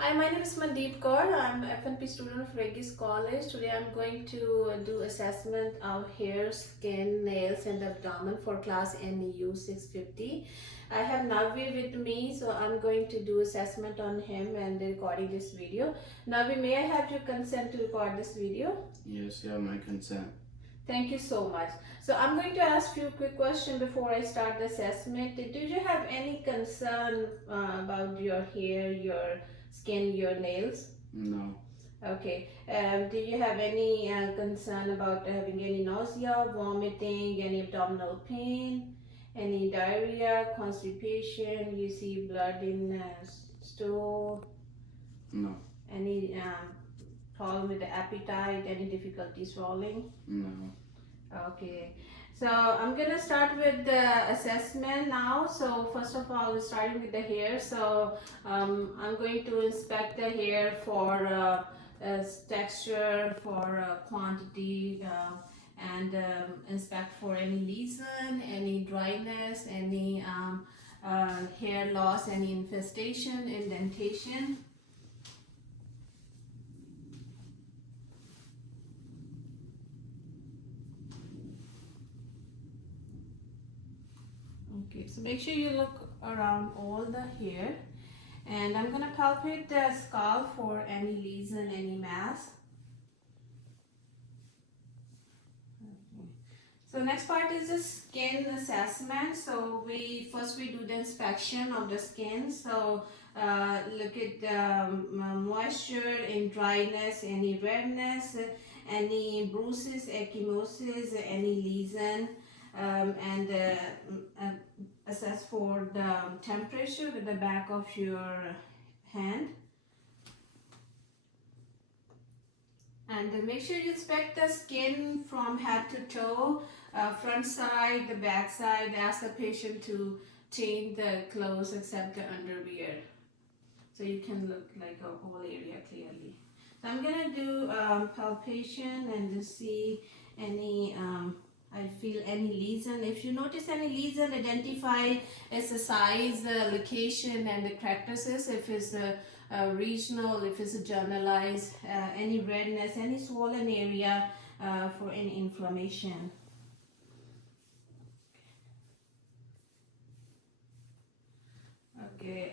Hi, my name is Mandeep Kaur. I'm an FNP student of Regis College. Today I'm going to do assessment of hair, skin, nails and abdomen for class NU-650. I have Navi with me, so I'm going to do assessment on him and recording this video. Navi, may I have your consent to record this video? Yes, you have my consent. Thank you so much. So I'm going to ask you a quick question before I start the assessment. Do you have any concern about your hair, your skin, your nails? No. Okay. Do you have any concern about having any nausea, vomiting, any abdominal pain, any diarrhea, constipation? You see blood in stool? No. Any problem with the appetite? Any difficulty swallowing? No. Okay, so I'm gonna start with the assessment now. So first of all, we're starting with the hair. So I'm going to inspect the hair for texture, for quantity, and inspect for any lesion, any dryness, any hair loss, any infestation, indentation. Okay, so make sure you look around all the hair, and I'm gonna palpate the scalp for any lesion, any mass. Okay. So next part is the skin assessment. So we do the inspection of the skin. So look at the moisture and dryness, any redness, any bruises, ecchymosis, any lesion, and assess for the temperature with the back of your hand. And make sure you inspect the skin from head to toe, front side, the back side. Ask the patient to change the clothes except the underwear, so you can look like a whole area clearly. So I'm gonna do palpation and to see any I feel any lesion. If you notice any lesion, identify its the size, the location, and the characteristics. If it's regional, if it's generalized, any redness, any swollen area, for any inflammation. Okay,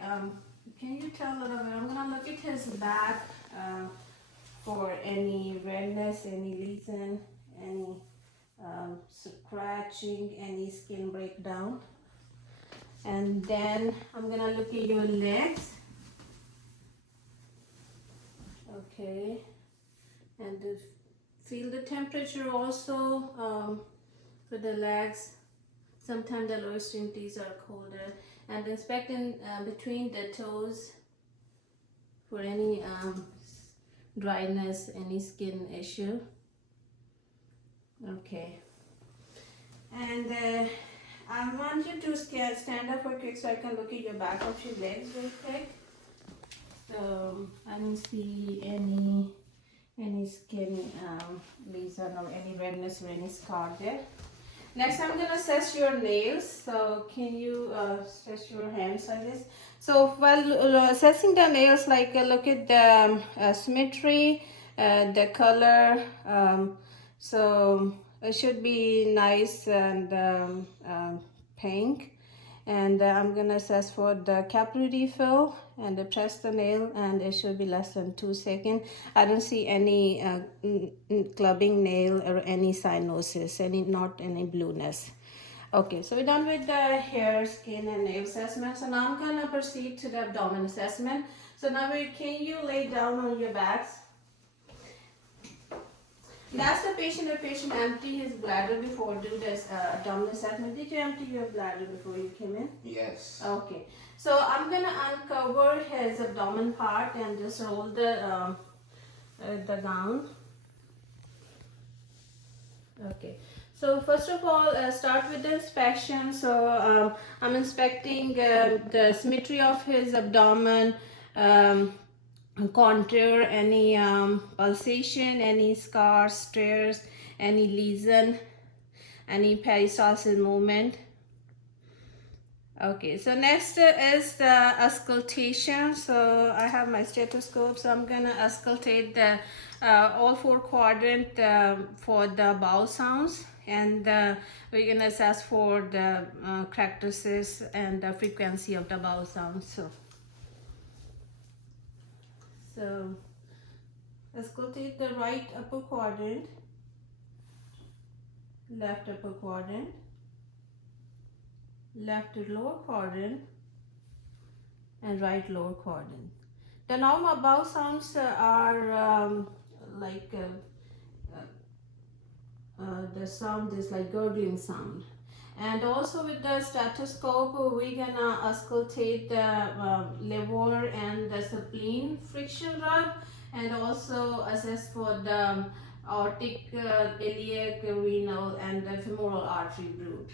can you tell a little bit? I'm gonna look at his back for any redness, any lesion, any scratching, any skin breakdown. And then I'm gonna look at your legs. Okay, and feel the temperature also for the legs. Sometimes the lower extremities are colder. And inspect in between the toes for any dryness, any skin issue. Okay, and I want you to stand up for quick so I can look at your back of your legs real quick. So I don't see any skin lesion or any redness or any scar there. Next, I'm gonna assess your nails. So can you stretch your hands like this? So while assessing the nails, like look at the symmetry, the color. So it should be nice and pink. And I'm gonna assess for the capillary fill and press the nail, and it should be less than 2 seconds. I don't see any clubbing nail or any cyanosis, not any blueness. Okay, so we're done with the hair, skin, and nail assessment. So now I'm gonna proceed to the abdomen assessment. So now can you lay down on your backs? That's the patient. The patient empty his bladder before do this abdominal assessment. Did you empty your bladder before you came in? Yes. Okay. So I'm gonna uncover his abdomen part and just roll the gown. Okay. So first of all, start with the inspection. So I'm inspecting the symmetry of his abdomen. Contour, any pulsation, any scars, tears, any lesion, any peristalsis movement. Okay, so next is the auscultation. So I have my stethoscope, so I'm gonna auscultate the all four quadrant for the bowel sounds, and we're gonna assess for the characteristics and the frequency of the bowel sounds. So auscultate the right upper quadrant, left upper quadrant, left lower quadrant, and right lower quadrant. The normal bowel sounds are like the sound is like gurgling sound. And also with the stethoscope, we're gonna auscultate the liver and the spleen friction rub, and also assess for the aortic, iliac, renal, and the femoral artery root.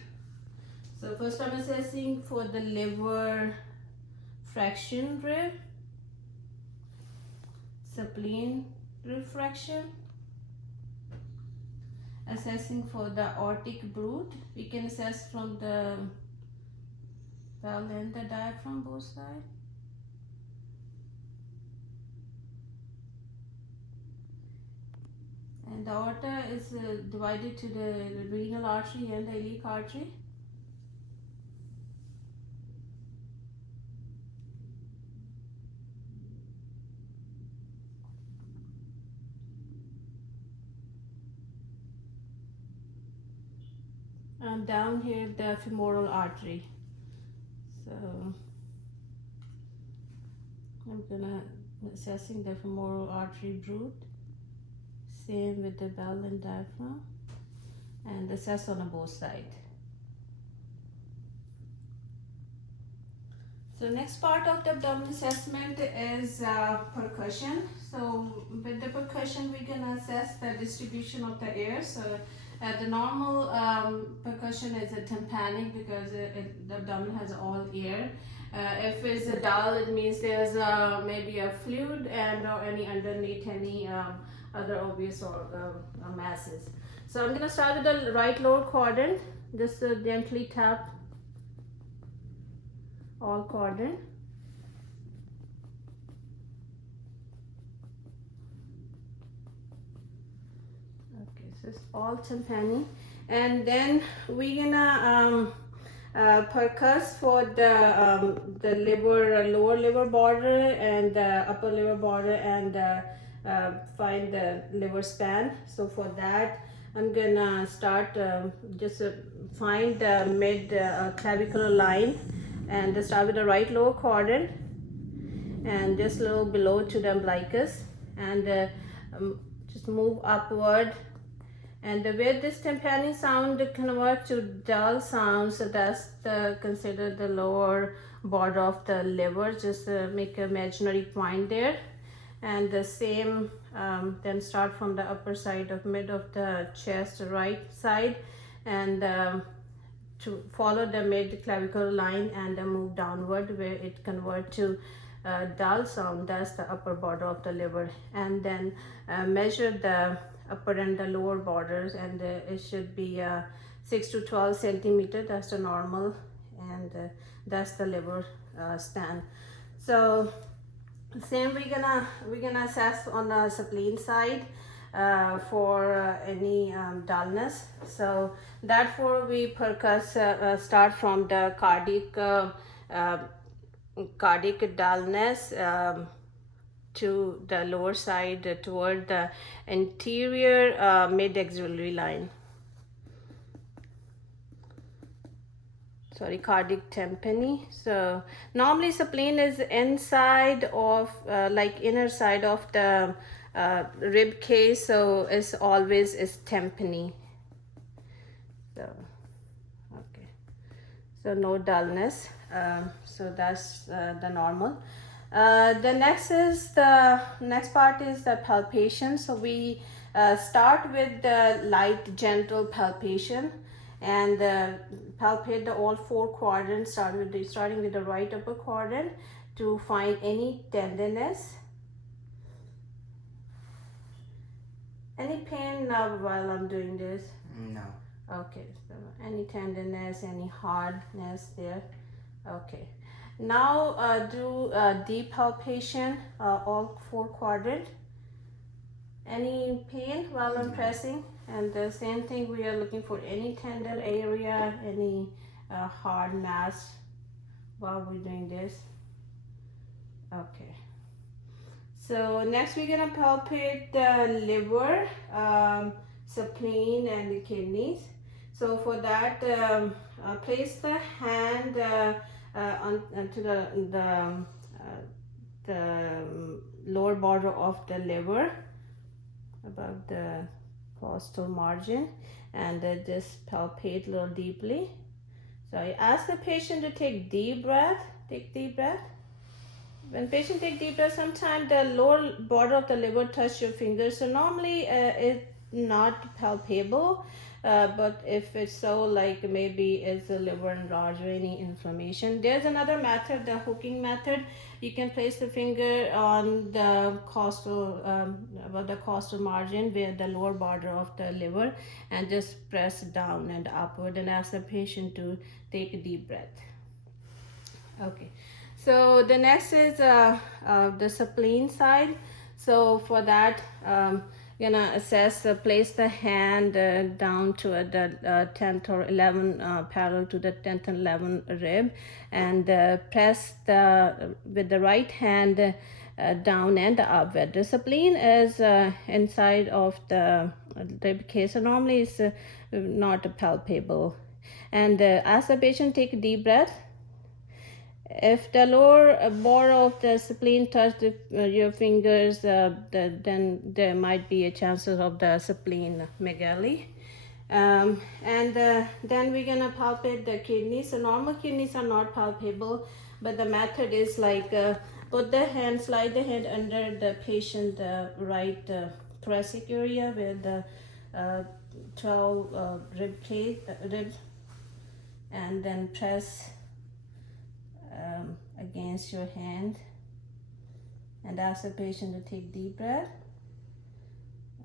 So first I'm assessing for the liver fraction rib, spleen refraction, assessing for the aortic root. We can assess from the valve and the diaphragm both sides. And the aorta is divided to the renal artery and the iliac artery. And down here the femoral artery. So I'm gonna assessing the femoral artery root. Same with the bell and diaphragm, and assess on both sides. So next part of the abdomen assessment is percussion. So with the percussion, we're gonna assess the distribution of the air. So the normal percussion is a tympanic because the abdomen has all air. If it's a dull, it means there's maybe a fluid and or any underneath any other obvious or masses. So I'm gonna start with the right lower quadrant. Just gently tap all quadrant. Okay, so it's all tympani, and then we're gonna percuss for the liver, lower liver border and the upper liver border, and find the liver span. So for that, I'm gonna start just find the mid clavicular line, and start with the right lower quadrant and just a little below to the umbilicus, and just move upward. And where this tympanic sound convert to dull sound, so that's considered the lower border of the liver. Just make an imaginary point there, and the same then start from the upper side of mid of the chest, right side, and to follow the mid clavicular line and move downward where it convert to dull sound. That's the upper border of the liver, and then measure the upper and the lower borders, and it should be 6 to 12 centimeter. That's the normal, and that's the liver stand. So same we're gonna assess on the spleen side for any dullness. So therefore we percuss start from the cardiac dullness to the lower side toward the anterior mid axillary line. Sorry, cardiac tympani. So normally spleen is inside of like inner side of the rib cage, so it's always is tympani. So okay, so no dullness. So that's the normal. The next part is the palpation. So we start with the light gentle palpation, and palpate the all four quadrants, starting with the right upper quadrant to find any tenderness. Any pain now while I'm doing this? No. Okay, so any tenderness, any hardness there? Okay. Now do deep palpation, all four quadrant. Any pain while I'm No. pressing? And the same thing, we are looking for any tender area, any hard mass while we're doing this. Okay. So next we're gonna palpate the liver, spleen, and the kidneys. So for that, place the hand onto the lower border of the liver, above the costal margin, and just palpate a little deeply. So I ask the patient to take deep breath. Take deep breath. When patient take deep breath, sometimes the lower border of the liver touch your fingers. So normally it's not palpable, but if it's so, like maybe it's a liver enlarged or any inflammation. There's another method, the hooking method. You can place the finger on the costal, above the costal margin, where the lower border of the liver, and just press down and upward, and ask the patient to take a deep breath. Okay, so the next is the spleen side. So for that, gonna assess, place the hand down to the 10th or 11th, parallel to the 10th and 11th rib, and press with the right hand down and upward. The spleen is inside of the rib cage, so normally it's not palpable. And as the patient take a deep breath, if the lower border of the spleen touch your fingers, then there might be a chances of the spleen megaly. And then we're gonna palpate the kidneys. So normal kidneys are not palpable, but the method is like put the hand, slide the hand under the patient right thoracic area where the 12 rib, and then press against your hand, and ask the patient to take deep breath.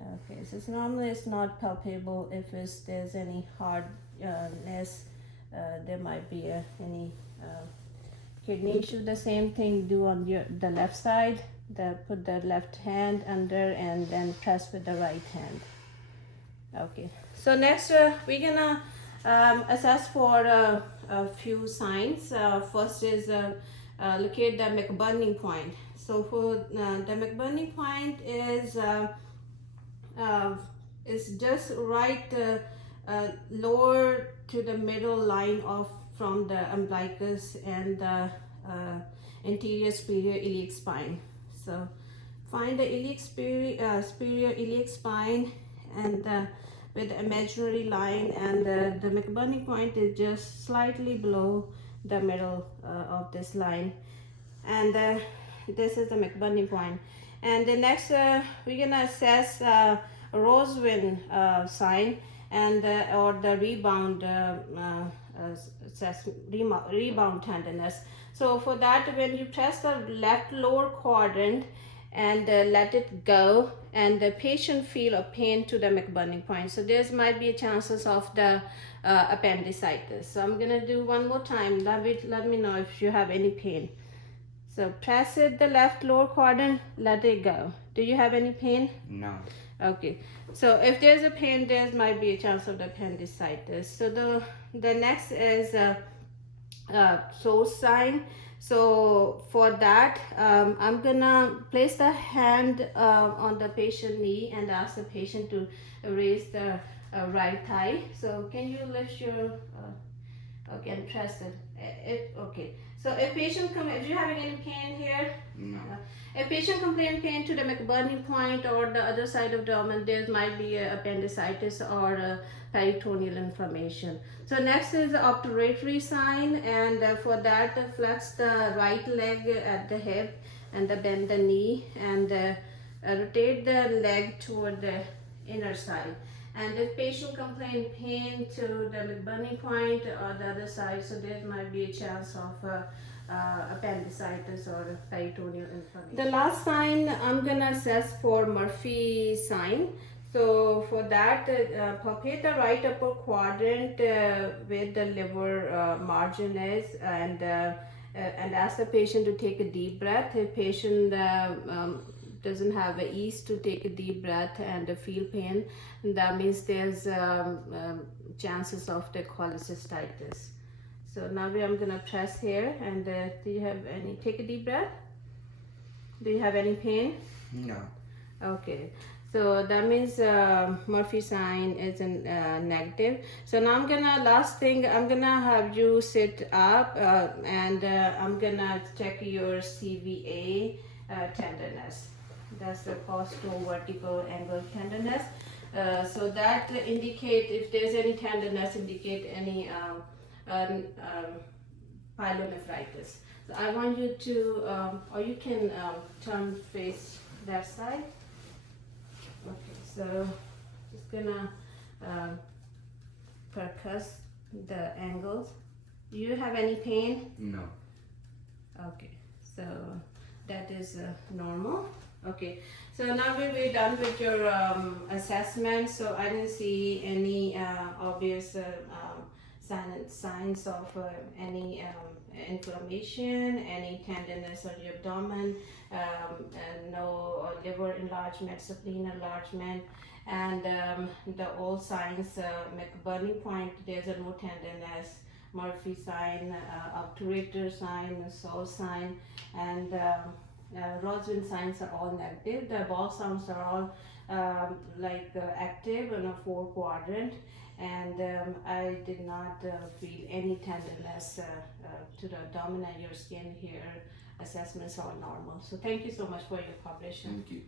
Okay, so it's normally it's not palpable. If there's any hardness, there might be any kidney issue. The same thing do on the left side. Put the left hand under and then press with the right hand. Okay, so next we're gonna assess for a few signs. First is locate the McBurney point. So for the McBurney point is just right lower to the middle line of from the umbilicus and the anterior superior iliac spine. So find the superior iliac spine, and with the imaginary line, and the McBurney point is just slightly below the middle of this line, and this is the McBurney point. And the next we're gonna assess Rosewind sign, and or the rebound rebound tenderness. So for that, when you press the left lower quadrant and let it go, and the patient feel a pain to the McBurney point, so there might be chances of the appendicitis. So I'm gonna do one more time. Let me know if you have any pain. So press it the left lower quadrant, let it go. Do you have any pain? No. Okay, so if there's a pain, there might be a chance of the appendicitis. So the next is source sign. So for that, I'm gonna place the hand on the patient knee and ask the patient to raise the right thigh. So can you lift your okay, and press it. Okay. So if you're having any pain here, No. If patient complain pain to the McBurney point or the other side of the abdomen, there might be appendicitis or peritoneal inflammation. So next is the obturatory sign, and for that, flex the right leg at the hip and bend the knee, and rotate the leg toward the inner side. And if patient complain pain to the McBurney point or the other side, so there might be a chance of appendicitis or peritoneal inflammation. The last sign I'm gonna assess for Murphy sign. So for that, palpate the right upper quadrant where the liver margin is, and ask the patient to take a deep breath. If patient doesn't have a ease to take a deep breath and feel pain, that means there's chances of the cholecystitis. So now I'm gonna press here, and do you have any? Take a deep breath. Do you have any pain? No. Okay, so that means Murphy sign is negative. So now last thing, I'm gonna have you sit up and I'm gonna check your CVA tenderness. That's the postural vertical angle tenderness. So that indicate, if there's any tenderness, indicate any pyelonephritis. So I want you to, or you can turn face that side. Okay, so just gonna percuss the angles. Do you have any pain? No. Okay, so that is normal. Okay, so now we're done with your assessment. So I didn't see any obvious signs of any inflammation, any tenderness on your abdomen, and no liver enlargement, spleen enlargement, and the all signs, like burning point, there's a no tenderness, Murphy sign, obturator sign, Sol sign, and Roswin signs are all negative. The ball sounds are all active in a 4 quadrant, and I did not feel any tenderness to the abdomen and your skin here. Assessments are normal. So thank you so much for your cooperation. Thank you.